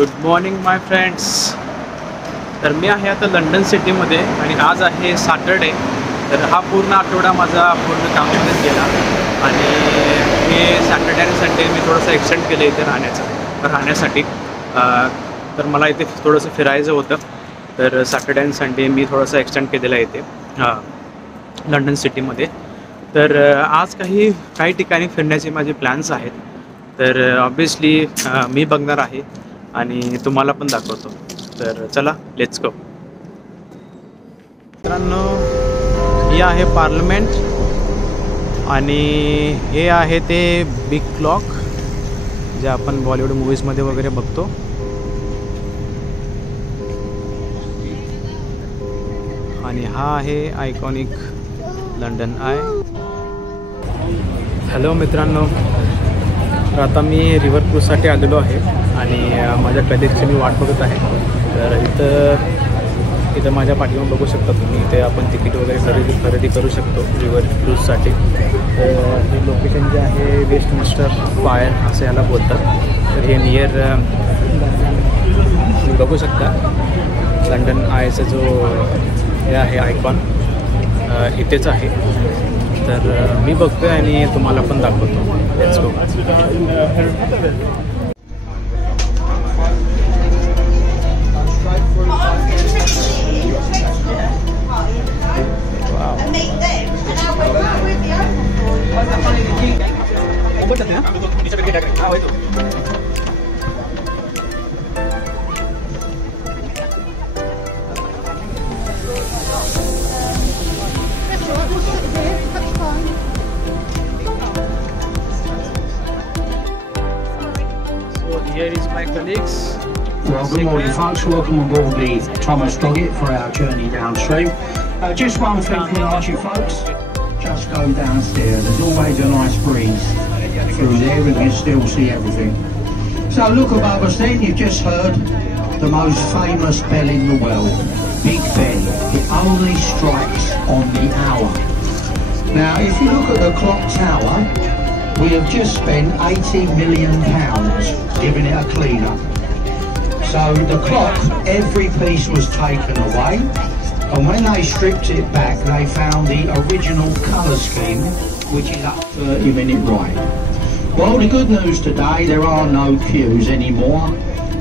Good morning my friends. तर मी आहे आता लंडन सिटीमध्ये आणि आज आहे सॅटरडे. तर हा पूर्ण आठवडा माझा पूर्ण कामामध्येच गेला आणि हे सॅटरडे आणि संडे मी थोडंसं एक्सटेंड केलं इथे राहण्यासाठी. तर मला इथे थोडंसं फिरायचं होतं. तर सॅटरडे आणि संडे मी थोडंसं एक्सटेंड केलेलं आहे इथे लंडन सिटीमध्ये. तर आज काही ठिकाणी फिरण्याचे माझे प्लॅन्स आहेत. तर ऑब्वियसली मी बघणार आहे आणि तुम्हाला पण दाखवतो. तर चला लेट्स गो. मित्रांनो, हे आहे पार्लमेंट आणि हे आहे ते बिग क्लॉक जे आपण बॉलिवूड मूवीजमध्ये वगैरे बघतो. आणि हा आहे आयकॉनिक लंडन आय. हॅलो मित्रांनो, तर आता मी रिव्हर क्रूजसाठी आलेलो आहे आणि माझ्या कलिगची मी वाट बघत आहे. तर इथं माझ्या पाठीवर बघू शकता तुम्ही. इथे आपण तिकीट वगैरे खरेदी करू शकतो रिव्हर क्रूजसाठी. तर हे लोकेशन जे आहे वेस्टमिन्स्टर पेir असं याला बोलतात. तर हे नियर तुम्ही बघू शकता लंडन आयचा जो हे आहे आयकॉन इथेच आहे. तर मी बघतोय आणि तुम्हाला पण दाखवतो. Let's go. Here is my colleagues. Well, good morning folks, welcome on board the Thomas Doggett for our journey downstream. Just one thing from Archie folks, just go downstairs, there's always a nice breeze through there and you still see everything. So look above us then, you've just heard the most famous bell in the world, Big Ben. It only strikes on the hour. Now if you look at the clock tower, we have just spent £80 million giving it a clean up. So the clock, every piece was taken away, and when they stripped it back they found the original colour scheme, which is up 30-minute right. Well, the good news today, there are no queues anymore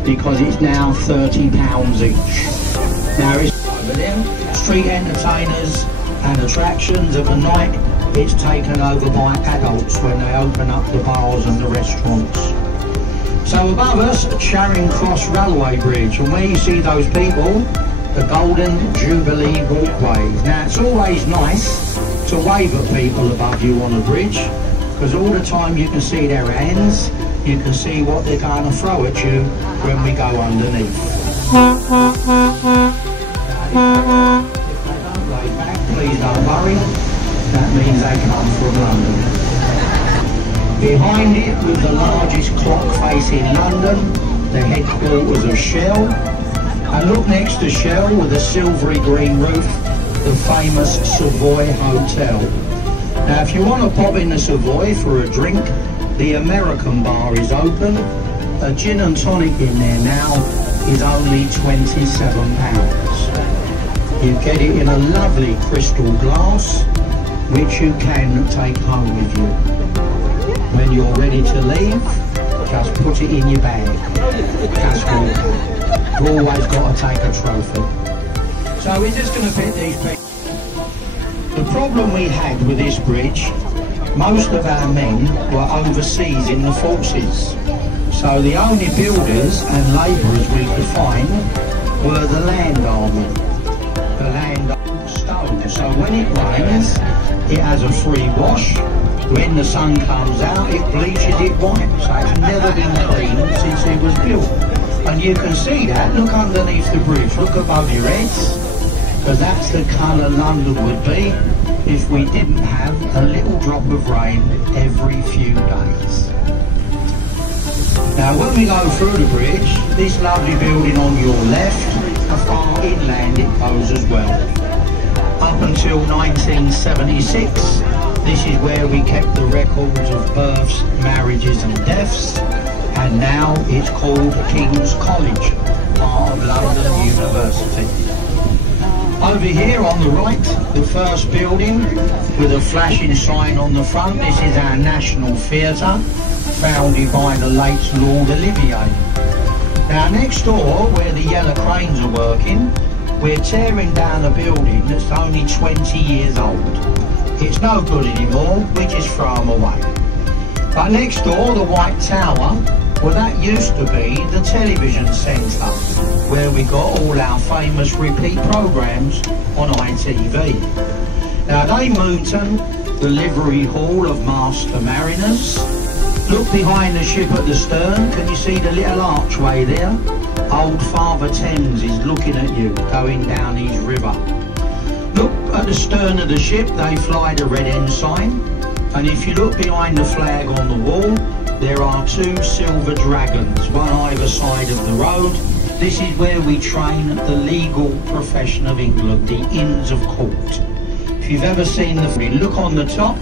because it's now £30 each. Now it's over there, street entertainers and attractions of the night, it's taken over by adults when they open up the bars and the restaurants. So above us, Charing Cross Railway Bridge, and where you see those people, the Golden Jubilee Walkway. Now it's always nice to wave at people above you on a bridge, because all the time you can see their hands, you can see what they're going to throw at you when we go underneath. If they don't lay back, please don't worry. That means they come from London. Behind it was the largest clock face in London, the headquarters of Shell. And look next to Shell with a silvery green roof, the famous Savoy Hotel. Now if you want to pop in the Savoy for a drink, the American bar is open. A gin and tonic in there now is only £27. You get it in a lovely crystal glass, which you can take home with you. When you're ready to leave, just put it in your bag. Just walk. You've always got to take a trophy. So we're just going to fit these people. The problem we had with this bridge, most of our men were overseas in the forces. So the only builders and labourers we could find were the land army. The land stone. So when it rains, it has a free wash. When the sun comes out, it bleaches it white. So it's never been cleaned since it was built. And you can see that. Look underneath the bridge. Look above your heads. Because that's the colour London would be if we didn't have a little drop of rain every few days. Now when we go through the bridge, this lovely building on your left, far inland it goes as well. Up until 1976, this is where we kept the records of births, marriages and deaths, and now it's called King's College, part of London University. Over here on the right, the first building with a flashing sign on the front. This is our National Theatre, founded by the late Lord Olivier. Now next door, where the yellow cranes are working, we're tearing down a building that's only 20 years old. It's no good anymore, we just throw them away. But next door, the White Tower, well, that used to be the television centre, where we got all our famous repeat programmes on ITV. Now, Dame Moonton, the livery hall of Master Mariners. Look behind the ship at the stern, can you see the little archway there? Old Father Thames is looking at you, going down his river. Look at the stern of the ship, they fly the red ensign. And if you look behind the flag on the wall, there are two silver dragons, one either side of the road. This is where we train the legal profession of England, the Inns of Court. If you've ever seen the film, look on the top,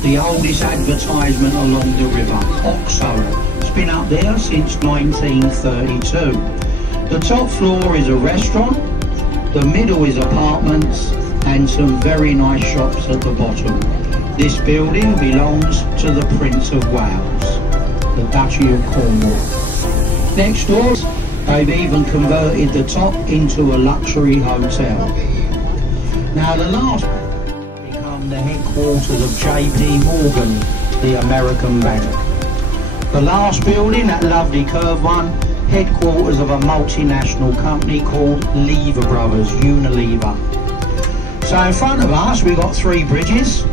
the oldest advertisement along the river, Oxo. It's been up there since 1932. The top floor is a restaurant, the middle is apartments, and some very nice shops at the bottom. This building belongs to the Prince of Wales, the Duchy of Cornwall. Next door, they've even converted the top into a luxury hotel. Now the last become the headquarters of JP Morgan, the American bank. The last building, that lovely curved one, headquarters of a multinational company called Lever Brothers, Unilever. So in front of us we've got three bridges.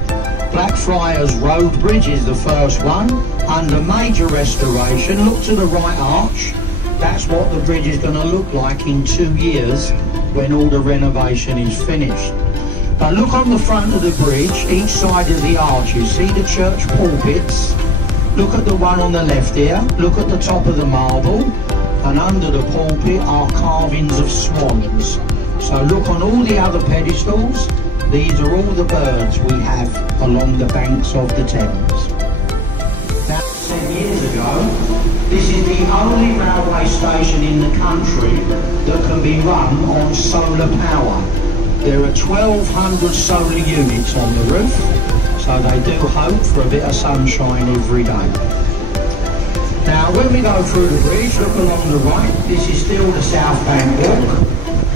Blackfriars Road Bridge is the first one, under major restoration. Look to the right arch, that's what the bridge is going to look like in 2 years when all the renovation is finished. But look on the front of the bridge, each side of the arches, see the church pulpits? Look at the one on the left here, look at the top of the marble, and under the pulpit are carvings of swans. So look on all the other pedestals. These are all the birds we have along the banks of the Thames. Now, 10 years ago, this is the only railway station in the country that can be run on solar power. There are 1,200 solar units on the roof, so they do hope for a bit of sunshine every day. Now, when we go through the bridge, look along the right, this is still the South Bank Walk.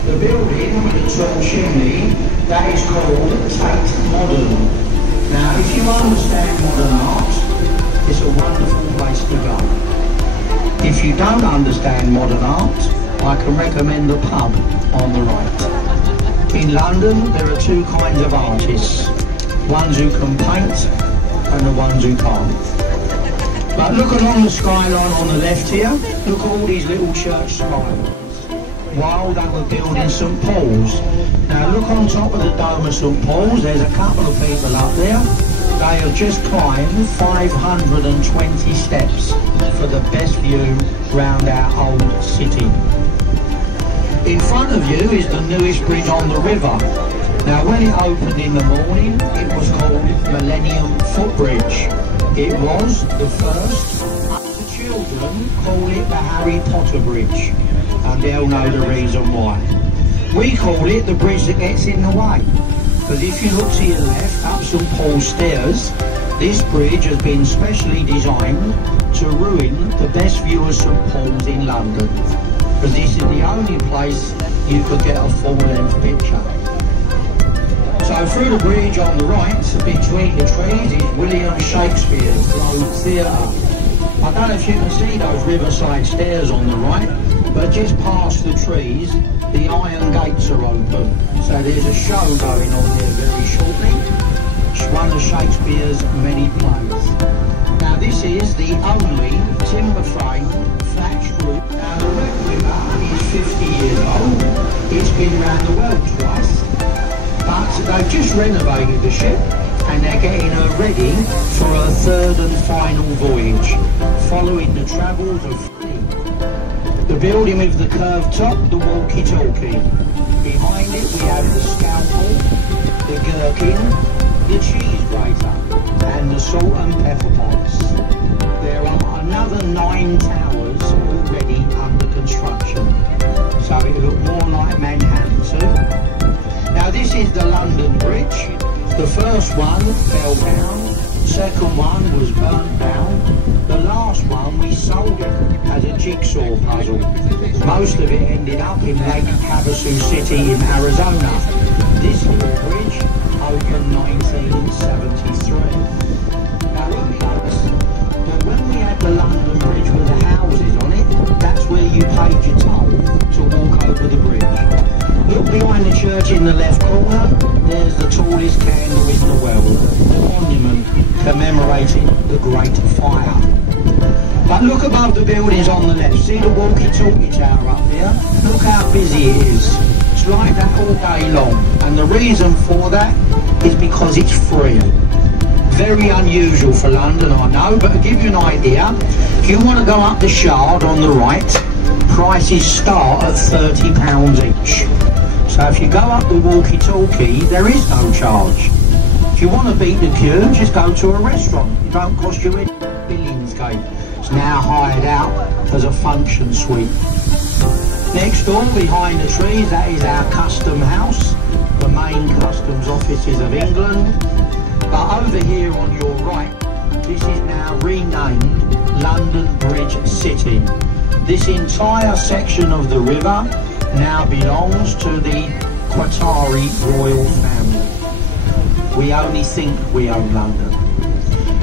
The building with the tall chimney, that is called Tate Modern. Now, if you understand modern art, it's a wonderful place to go. If you don't understand modern art, I can recommend the pub on the right. In London, there are two kinds of artists, ones who can paint and the ones who can't. But look along the skyline on the left here, look at all these little church spires. While they were building St Paul's. Now look on top of the dome of St Paul's, there's a couple of people up there. They have just climbed 520 steps for the best view round our old city. In front of you is the newest bridge on the river. Now when it opened in the morning, it was called Millennium Footbridge. It was the first. The children call it the Harry Potter Bridge, and they'll know the reason why. We call it the bridge that gets in the way, because if you look to your left, up St Paul's Stairs, this bridge has been specially designed to ruin the best view of St Paul's in London, because this is the only place you could get a full-length picture. So through the bridge on the right, between the trees, is William Shakespeare's Globe Theatre. I don't know if you can see those riverside stairs on the right, but just past the trees, the iron gates are open. So there's a show going on there very shortly. It's one of Shakespeare's many plays. Now this is the only timber frame thatched roof. Now the Red River is 50 years old. It's been around the world twice. But they've just renovated the ship and they're getting her ready for her third and final voyage, following the travels of the building with the curved top, the walkie-talkie. Behind it we have the scalpel, the gherkin, the cheese grater and the salt and pepper pots. There are another 9 towers already under construction. So it looked more like Manhattan too. Now this is the London Bridge. The first one fell down, second one was burnt down, the last one we sold it as a jigsaw puzzle. Most of it ended up in Lake Havasu City in Arizona. This little bridge opened 1973. Now you'll notice that when we had the London Bridge with the houses on it, that's where you paid your toll to walk over the bridge. Look behind the church in the left corner, there's the tallest candle in the world, the monument commemorating the Great Fire. But look above the buildings on the left, see the walkie-talkie tower up there? Look how busy it is. It's like that all day long, and the reason for that is because it's free. Very unusual for London, I know, but to give you an idea, if you want to go up the Shard on the right, prices start at £30 each. So if you go up the walkie-talkie, there is no charge. If you want to beat the queue, just go to a restaurant. It don't cost you any. Billingsgate. It's now hired out as a function suite. Next door, behind the trees, that is our custom house, the main customs offices of England. But over here on your right, this is now renamed London Bridge City. This entire section of the river now belongs to the Qatari royal family. We only think we own London.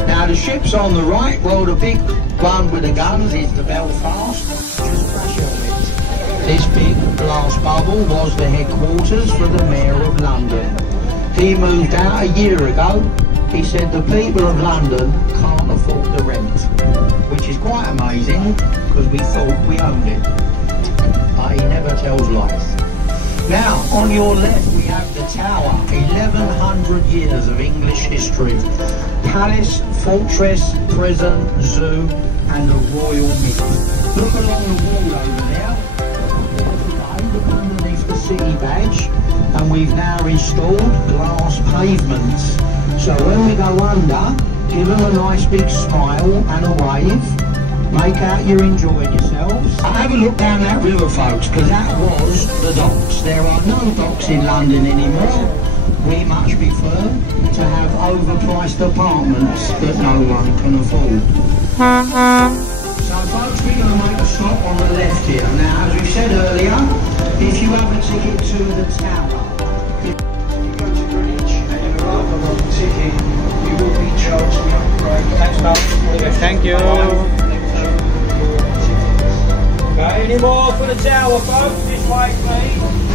Now the ships on the right, well, the big one with the guns is the Belfast. Just crash on it. This big glass bubble was the headquarters for the Mayor of London. He moved out a year ago. He said the people of London can't afford the rent, which is quite amazing because we thought we owned it. But he never tells lies. Now, on your left we have the Tower, 1100 years of English history. Palace, fortress, prison, zoo and a royal mint. Look along the wall over there. Look underneath the city badge, and we've now installed glass pavements. So when we go under, give them a nice big smile and a wave. Make out you're enjoying yourselves. Have a look down that river, folks, because that was the docks. There are no docks in London anymore. We much prefer to have overpriced apartments that no one can afford. So folks, we're going to make a stop on the left here. Now, as we said earlier, if you have a ticket to the Tower, if you go to Greenwich and you arrive on the ticket, you will be charged the upgrade. Thanks, pal. Thank you. Okay, any more for the Tower, folks? This way, please.